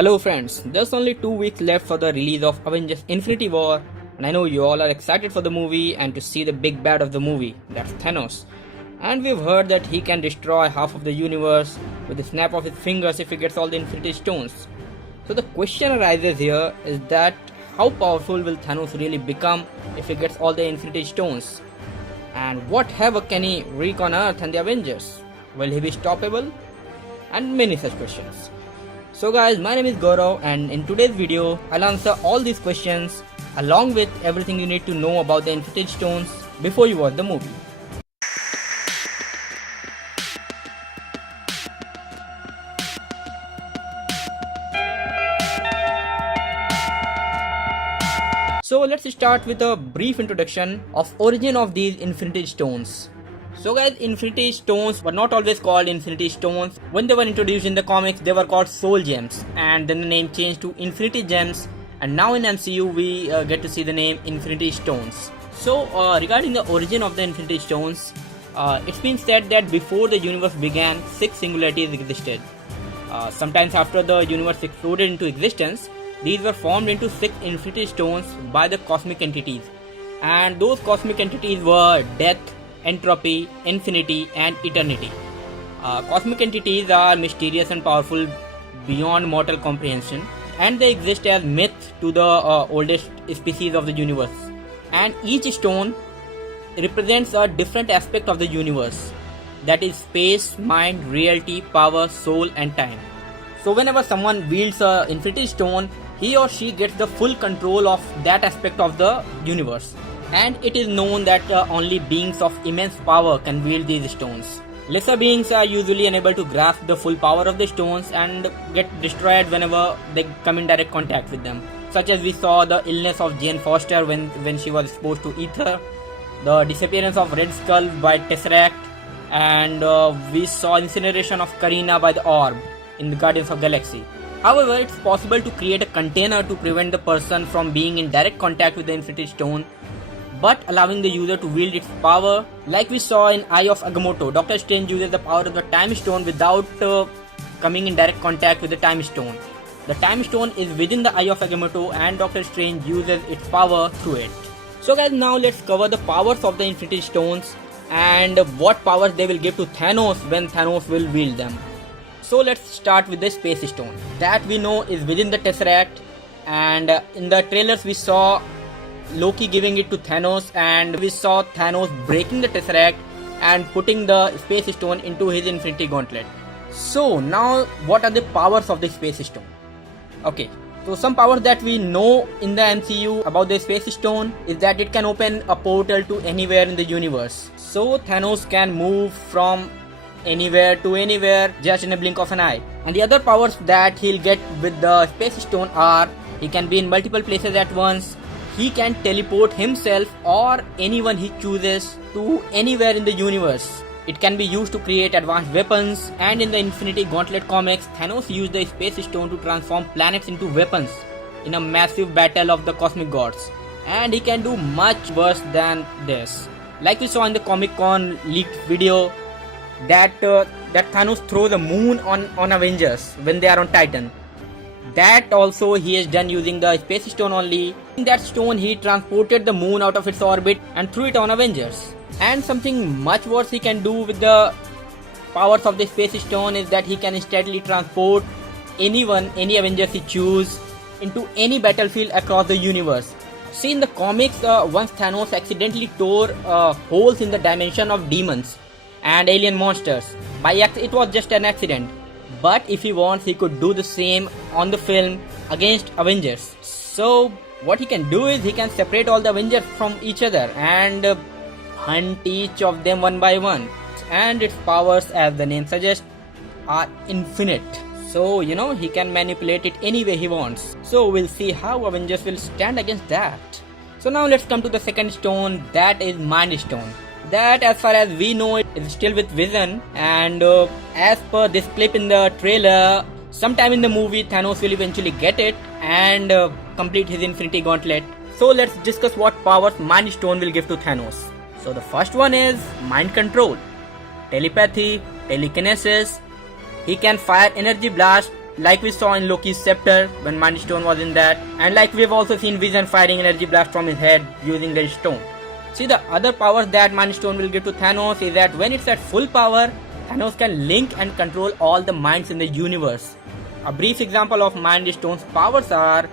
Hello friends, there's only 2 weeks left for the release of Avengers Infinity War, and I know you all are excited for the movie and to see the big bad of the movie, that's Thanos. And we've heard that he can destroy half of the universe with the snap of his fingers if he gets all the Infinity Stones. So the question arises here is that how powerful will Thanos really become if he gets all the Infinity Stones? And what havoc can he wreak on Earth and the Avengers? Will he be stoppable? And many such questions. So guys, my name is Gaurav and in today's video, I'll answer all these questions along with everything you need to know about the Infinity Stones before you watch the movie. So let's start with a brief introduction of origin of these Infinity Stones. So guys, Infinity Stones were not always called Infinity Stones. When they were introduced in the comics, they were called Soul Gems, and then the name changed to Infinity Gems, and now in MCU we get to see the name Infinity Stones. So regarding the origin of the Infinity Stones, it's been said that before the universe began, 6 singularities existed. Sometimes after the universe exploded into existence, these were formed into 6 Infinity Stones by the cosmic entities, and those cosmic entities were Death, Entropy, Infinity and Eternity. Cosmic entities are mysterious and powerful beyond mortal comprehension, and they exist as myth to the oldest species of the universe. And each stone represents a different aspect of the universe, that is space, mind, reality, power, soul and time. So whenever someone wields an Infinity Stone, he or she gets the full control of that aspect of the universe. And it is known that only beings of immense power can wield these stones. Lesser beings are usually unable to grasp the full power of the stones and get destroyed whenever they come in direct contact with them. Such as we saw the illness of Jane Foster when she was exposed to ether, the disappearance of Red Skull by Tesseract, and we saw incineration of Karina by the Orb in the Guardians of Galaxy. However, it's possible to create a container to prevent the person from being in direct contact with the Infinity Stone, but allowing the user to wield its power. Like we saw in Eye of Agamotto, Doctor Strange uses the power of the Time Stone without coming in direct contact with the Time Stone. The Time Stone is within the Eye of Agamotto and Doctor Strange uses its power through it. So guys, now let's cover the powers of the Infinity Stones and what powers they will give to Thanos when Thanos will wield them. So let's start with the Space Stone. That we know is within the Tesseract, and in the trailers we saw Loki giving it to Thanos, and we saw Thanos breaking the Tesseract and putting the Space Stone into his Infinity Gauntlet. So now what are the powers of the Space Stone? Okay, so some powers that we know in the MCU about the Space Stone is that it can open a portal to anywhere in the universe. So Thanos can move from anywhere to anywhere just in a blink of an eye. And the other powers that he'll get with the Space Stone are he can be in multiple places at once, he can teleport himself or anyone he chooses to anywhere in the universe. It can be used to create advanced weapons, and in the Infinity Gauntlet comics, Thanos used the Space Stone to transform planets into weapons in a massive battle of the cosmic gods. And he can do much worse than this. Like we saw in the Comic-Con leaked video, that Thanos throws the moon on Avengers when they are on Titan. That also he has done using the Space Stone only. In that stone he transported the moon out of its orbit and threw it on Avengers. And something much worse he can do with the powers of the Space Stone is that he can instantly transport any Avengers he chooses into any battlefield across the universe. See, in the comics, once Thanos accidentally tore holes in the dimension of demons and alien monsters. It was just an accident. But if he wants, he could do the same on the film against Avengers. So what he can do is he can separate all the Avengers from each other and hunt each of them one by one. And its powers, as the name suggests, are infinite. So he can manipulate it any way he wants. So we'll see how Avengers will stand against that. So now let's come to the second stone, that is Mind Stone. That, as far as we know, it is still with Vision, and as per this clip in the trailer, sometime in the movie Thanos will eventually get it and complete his Infinity Gauntlet. So let's discuss what powers Mind Stone will give to Thanos. So the first one is mind control, telepathy, telekinesis. He can fire energy blast like we saw in Loki's scepter when Mind Stone was in that, and like we've also seen Vision firing energy blast from his head using the stone. See, the other powers that Mind Stone will give to Thanos is that when it's at full power, Thanos can link and control all the minds in the universe. A brief example of Mind Stone's powers are,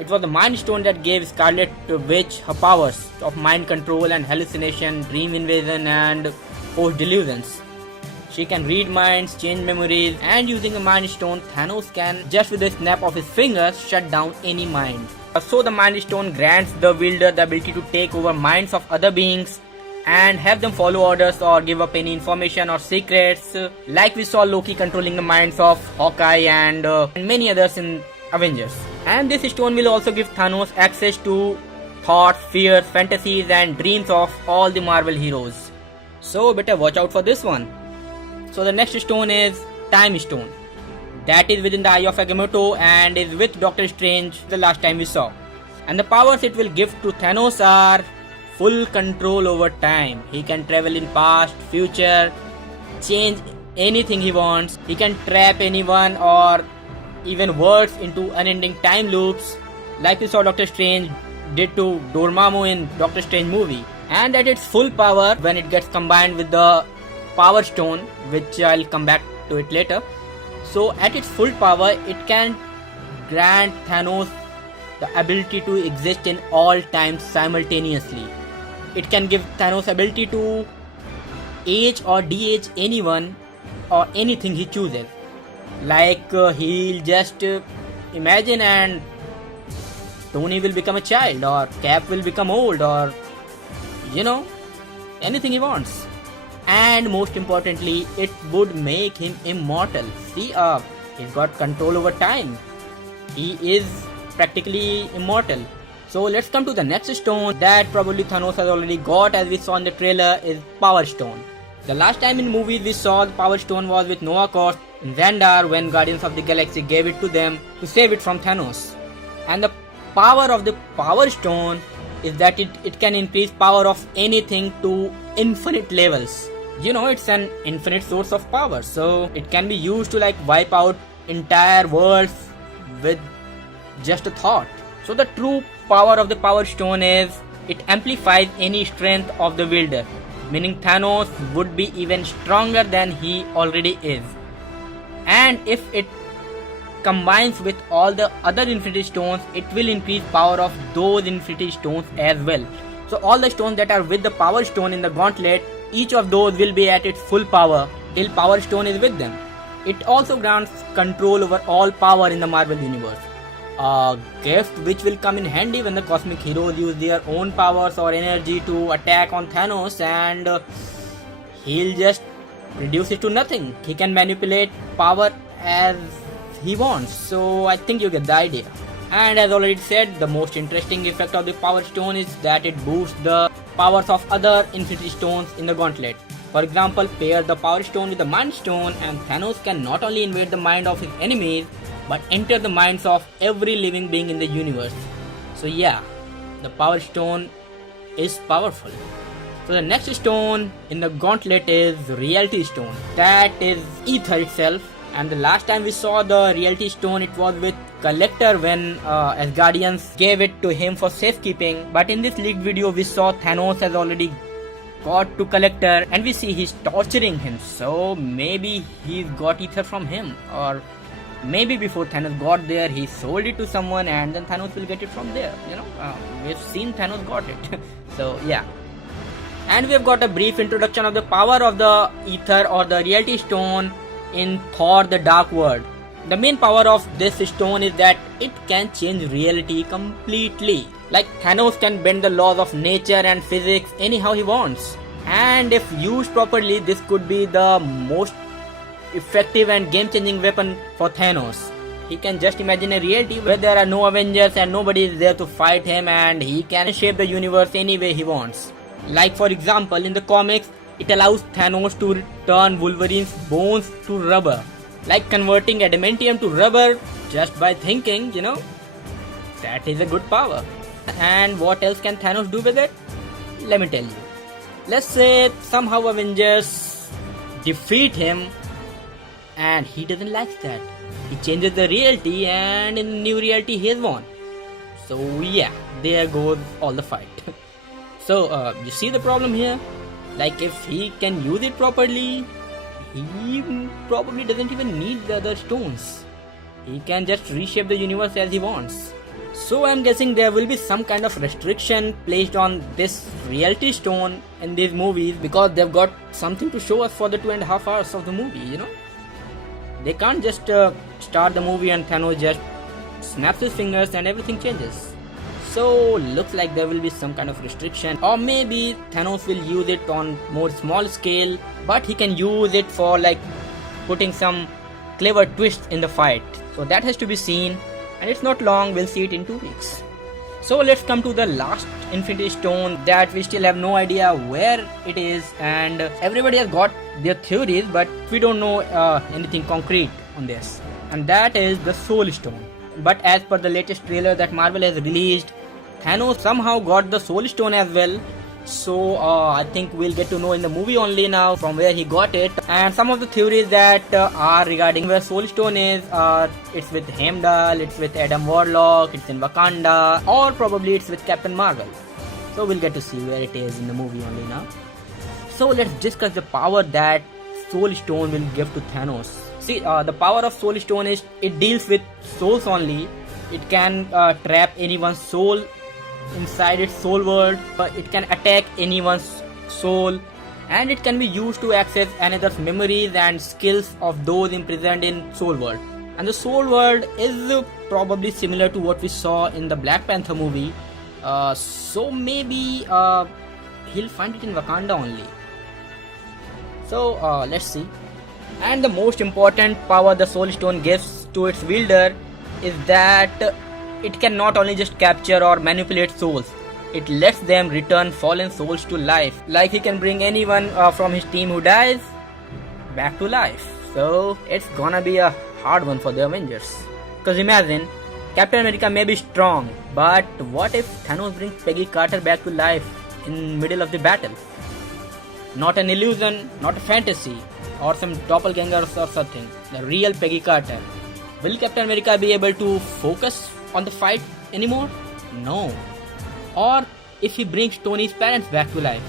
it was the Mind Stone that gave Scarlet Witch her powers of mind control and hallucination, dream invasion and post delusions. She can read minds, change memories, and using a Mind Stone, Thanos can, just with a snap of his fingers, shut down any mind. So the Mind Stone grants the wielder the ability to take over minds of other beings and have them follow orders or give up any information or secrets, like we saw Loki controlling the minds of Hawkeye and many others in Avengers. And this stone will also give Thanos access to thoughts, fears, fantasies and dreams of all the Marvel heroes. So better watch out for this one. So the next stone is Time Stone. That is within the eye of Agamotto and is with Doctor Strange the last time we saw. And the powers it will give to Thanos are full control over time. He can travel in past, future, change anything he wants. He can trap anyone or even worlds into unending time loops, like we saw Doctor Strange did to Dormammu in Doctor Strange movie. And at its full power, when it gets combined with the Power Stone, which I'll come back to it later. So at its full power, it can grant Thanos the ability to exist in all times simultaneously. It can give Thanos ability to age or de-age anyone or anything he chooses. Like he'll just imagine and Tony will become a child, or Cap will become old, or anything he wants. And most importantly, it would make him immortal. See, he's got control over time. He is practically immortal. So let's come to the next stone that probably Thanos has already got, as we saw in the trailer, is Power Stone. The last time in movies we saw the Power Stone was with Nova Corps in Xandar when Guardians of the Galaxy gave it to them to save it from Thanos. And the power of the Power Stone is that it can increase power of anything to infinite levels. It's an infinite source of power, so it can be used to wipe out entire worlds with just a thought. So the true power of the Power Stone is it amplifies any strength of the wielder, meaning Thanos would be even stronger than he already is. And if it combines with all the other Infinity Stones, it will increase power of those Infinity Stones as well. So all the stones that are with the Power Stone in the Gauntlet, each of those will be at its full power till Power Stone is with them. It also grants control over all power in the Marvel Universe. A gift which will come in handy when the cosmic heroes use their own powers or energy to attack on Thanos, and he'll just reduce it to nothing. He can manipulate power as he wants. So I think you get the idea. And as already said, the most interesting effect of the Power Stone is that it boosts the powers of other Infinity Stones in the Gauntlet. For example, pair the Power Stone with the Mind Stone and Thanos can not only invade the mind of his enemies but enter the minds of every living being in the universe. So yeah, the Power Stone is powerful. So the next stone in the Gauntlet is Reality Stone. That is Ether itself. And the last time we saw the Reality Stone, it was with Collector when Asgardians gave it to him for safekeeping. But in this leaked video, we saw Thanos has already got to Collector and we see he's torturing him. So maybe he's got Ether from him, or maybe before Thanos got there, he sold it to someone and then Thanos will get it from there. We've seen Thanos got it. So yeah. And we have got a brief introduction of the power of the Ether or the Reality Stone in Thor the Dark World. The main power of this stone is that it can change reality completely. Like Thanos can bend the laws of nature and physics anyhow he wants. And if used properly, this could be the most effective and game-changing weapon for Thanos. He can just imagine a reality where there are no Avengers and nobody is there to fight him, and he can shape the universe any way he wants. Like for example, in the comics, it allows Thanos to turn Wolverine's bones to rubber. Like converting adamantium to rubber just by thinking, that is a good power. And what else can Thanos do with it? Let me tell you. Let's say somehow Avengers defeat him and he doesn't like that. he changes the reality, and in new reality he has won. So yeah, there goes all the fight. So you see the problem here? Like, if he can use it properly, he probably doesn't even need the other stones. He can just reshape the universe as he wants. So I'm guessing there will be some kind of restriction placed on this reality stone in these movies, because they've got something to show us for the 2.5 hours of the movie, you know. They can't just start the movie and Thanos just snaps his fingers and everything changes. So looks like there will be some kind of restriction, or maybe Thanos will use it on more small scale, but he can use it for like putting some clever twists in the fight. So that has to be seen, and it's not long, we'll see it in 2 weeks. So let's come to the last Infinity Stone that we still have no idea where it is, and everybody has got their theories, but we don't know anything concrete on this, and that is the Soul Stone. But as per the latest trailer that Marvel has released, Thanos somehow got the Soul Stone as well. So I think we'll get to know in the movie only now from where he got it. And some of the theories that are regarding where Soul Stone is, it's with Heimdall, it's with Adam Warlock, it's in Wakanda, or probably it's with Captain Marvel. So we'll get to see where it is in the movie only now. So let's discuss the power that Soul Stone will give to Thanos. See, the power of Soul Stone is it deals with souls only. It can trap anyone's soul inside its soul world. It can attack anyone's soul, and it can be used to access another's memories and skills of those imprisoned in soul world. And the soul world is probably similar to what we saw in the Black Panther movie. So maybe he'll find it in Wakanda only. So let's see. And the most important power the Soul Stone gives to its wielder is that it can not only just capture or manipulate souls, it lets them return fallen souls to life. Like, he can bring anyone from his team who dies back to life. So it's gonna be a hard one for the Avengers. Because imagine, Captain America may be strong, but what if Thanos brings Peggy Carter back to life in middle of the battle? Not an illusion, not a fantasy, or some doppelganger or something. The real Peggy Carter. Will Captain America be able to focus on the fight anymore? No. Or if he brings Tony's parents back to life,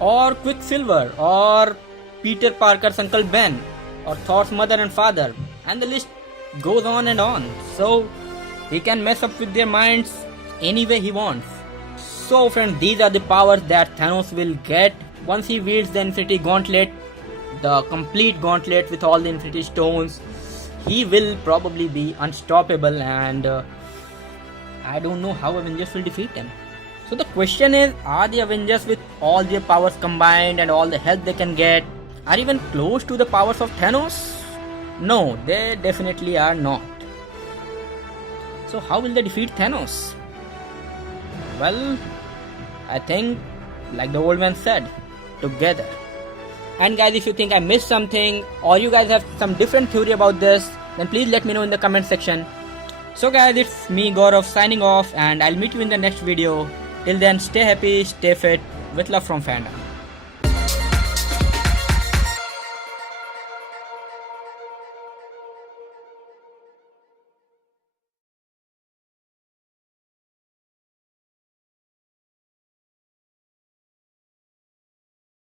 or Quicksilver, or Peter Parker's Uncle Ben, or Thor's mother and father, and the list goes on and on. So he can mess up with their minds any way he wants. So friends, these are the powers that Thanos will get once he wields the Infinity Gauntlet, the complete gauntlet with all the Infinity Stones. He will probably be unstoppable, and I don't know how Avengers will defeat him. So the question is, are the Avengers with all their powers combined and all the help they can get, are even close to the powers of Thanos? No, they definitely are not. So how will they defeat Thanos? Well, I think, like the old man said, together. And guys, if you think I missed something, or you guys have some different theory about this, then please let me know in the comment section. So guys, it's me Gaurav signing off, and I'll meet you in the next video. Till then, stay happy, stay fit, with love from FANDOM.